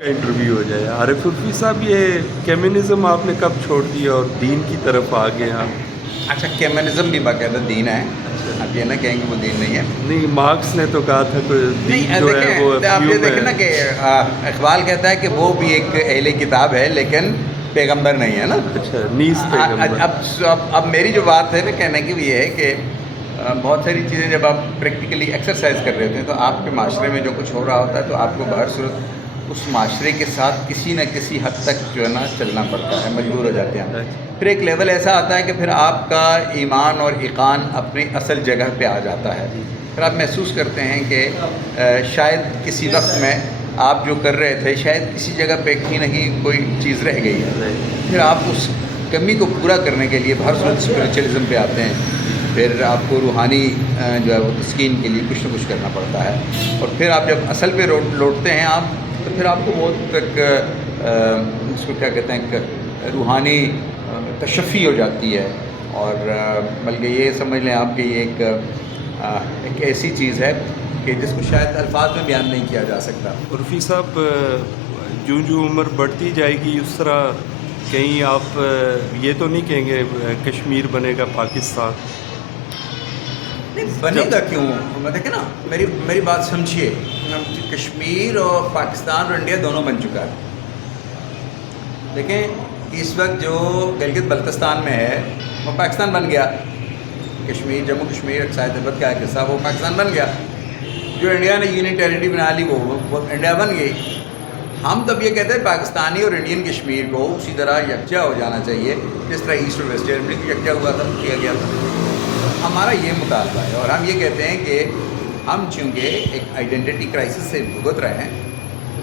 کا انٹرویو ہو جائے. عارف عرفی صاحب، یہ کمیونزم آپ نے کب چھوڑ دیا اور دین کی طرف آ گئے آپ؟ اچھا، کمیونزم بھی باقاعدہ دین ہے. آپ یہ نہ کہیں کہ وہ دین نہیں ہے. نہیں، مارکس نے تو کہا تھا کہ دین نہیں جو ہے وہ دیکھیں، آپ یہ افیوم دیکھیں نا ہے. کہ اقبال کہتا ہے کہ وہ بھی ایک اہل کتاب ہے لیکن پیغمبر نہیں ہے نا. اچھا، نیز پیغمبر. اب میری جو بات ہے نا کہنے کی وہ یہ ہے کہ بہت ساری چیزیں جب آپ پریکٹیکلی ایکسرسائز کر رہے ہوتے ہیں تو آپ کے معاشرے میں جو کچھ ہو رہا ہوتا ہے تو آپ کو بہر صورت اس معاشرے کے ساتھ کسی نہ کسی حد تک جو ہے نا چلنا پڑتا ہے، مجبور ہو جاتے ہیں. پھر ایک لیول ایسا آتا ہے کہ پھر آپ کا ایمان اور ایقان اپنی اصل جگہ پہ آ جاتا ہے. پھر آپ محسوس کرتے ہیں کہ شاید کسی وقت میں آپ جو کر رہے تھے شاید کسی جگہ پہ کہیں نہ کہیں کوئی چیز رہ گئی ہے. پھر آپ اس کمی کو پورا کرنے کے لیے ہر صورت اسپریچولی پہ آتے ہیں. پھر آپ کو روحانی جو ہے وہ تسکین کے لیے کچھ نہ کچھ کرنا پڑتا ہے. اور پھر آپ جب اصل پہ لوٹتے ہیں آپ تو پھر آپ کو بہت تک اس کو کیا کہتے ہیں کہ روحانی تشفی ہو جاتی ہے. اور بلکہ یہ سمجھ لیں آپ کہ یہ ایک ایسی چیز ہے کہ جس کو شاید الفاظ میں بیان نہیں کیا جا سکتا. عرفی صاحب، جو عمر بڑھتی جائے گی اس طرح کہیں آپ یہ تو نہیں کہیں گے کشمیر بنے گا پاکستان؟ بنے گا کیوں؟ میں دیکھیں نا، میری بات سمجھیے. کشمیر اور پاکستان اور انڈیا دونوں بن چکا ہے. دیکھیں اس وقت جو گلگت بلتستان میں ہے وہ پاکستان بن گیا. کشمیر، جموں کشمیر اقصی تربت کا ایک حصہ وہ پاکستان بن گیا. جو انڈیا نے یونین ٹیریٹری بنا لی وہ انڈیا بن گئی. ہم تب یہ کہتے ہیں پاکستانی اور انڈین کشمیر کو اسی طرح یکجا ہو جانا چاہیے جس طرح ایسٹ اور ویسٹ جرمنی کو یکجا ہوا تھا، کیا گیا تھا. ہمارا یہ مطالبہ ہے اور ہم یہ کہتے ہیں کہ ہم چونکہ ایک آئیڈینٹی کرائسس سے بھگت رہے ہیں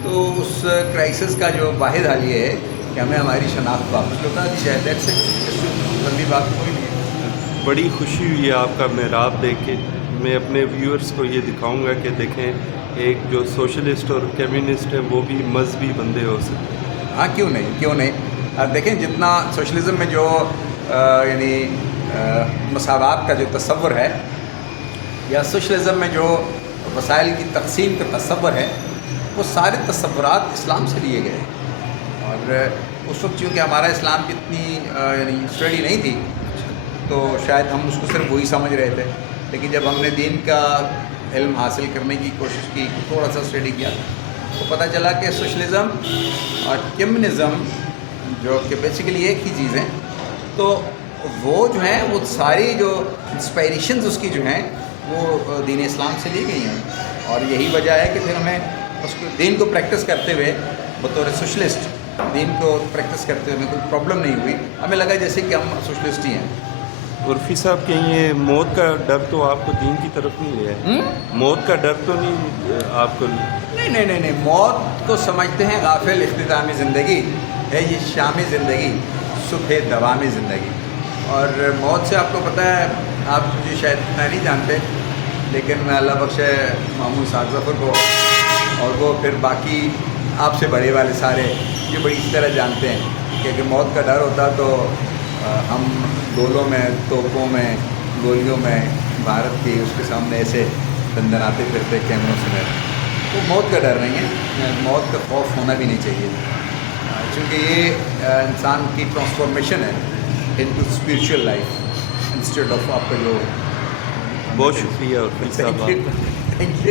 تو اس کرائسس کا جو واحد حل یہ ہے کہ ہمیں ہماری شناخت واپس لوٹا دی جائے. That's it. لمبی بات کوئی نہیں ہے. بڑی خوشی ہوئی ہے آپ کا محراب دیکھ کے. میں اپنے ویورز کو یہ دکھاؤں گا کہ دیکھیں ایک جو سوشلسٹ اور کمیونسٹ ہیں وہ بھی مذہبی بندے ہو سکتے ہیں. ہاں، کیوں نہیں. دیکھیں جتنا سوشلزم میں جو یعنی مساوات کا جو تصور ہے یا سوشلزم میں جو وسائل کی تقسیم کا تصور ہے وہ سارے تصورات اسلام سے لیے گئے. اور اس وقت چونکہ ہمارا اسلام کی اتنی یعنی اسٹڈی نہیں تھی تو شاید ہم اس کو صرف وہی سمجھ رہے تھے. لیکن جب ہم نے دین کا علم حاصل کرنے کی کوشش کی، تھوڑا سا اسٹڈی کیا تو پتہ چلا کہ سوشلزم اور کمیونزم جو کہ بیسیکلی ایک ہی چیز ہیں تو وہ جو ہیں وہ ساری جو انسپائریشنز اس کی جو ہیں وہ دین اسلام سے لی گئی ہیں. اور یہی وجہ ہے کہ پھر ہمیں اس کو دین کو پریکٹس کرتے ہوئے بطور سوشلسٹ دین کو پریکٹس کرتے ہوئے ہمیں کوئی پرابلم نہیں ہوئی. ہمیں لگا جیسے کہ ہم سوشلسٹ ہی ہیں. عرفی صاحب، کہیں یہ موت کا ڈر تو آپ کو دین کی طرف نہیں لے ہے؟ موت کا ڈر تو نہیں آپ کو؟ نہیں. موت کو سمجھتے ہیں غافل اختتامی زندگی ہے، یہ شامی زندگی، صبح دوامی زندگی. اور موت سے آپ کو پتہ ہے، آپ مجھے شاید اتنا نہیں جانتے لیکن میں اللہ بخش محمود سعد ظفر کو اور وہ پھر باقی آپ سے بڑے والے سارے یہ بڑی اس طرح جانتے ہیں کہ موت کا ڈر ہوتا تو ہم گولوں میں، توپوں میں، گولیوں میں بھارت کی اس کے سامنے ایسے دندناتے پھرتے کیمروں سے. تو موت کا ڈر نہیں ہے، موت کا خوف ہونا بھی نہیں چاہیے کیونکہ یہ انسان کی ٹرانسفارمیشن ہے into spiritual life instead of آپ کا جو. بہت شکریہ عرفی صاحب. Thank you.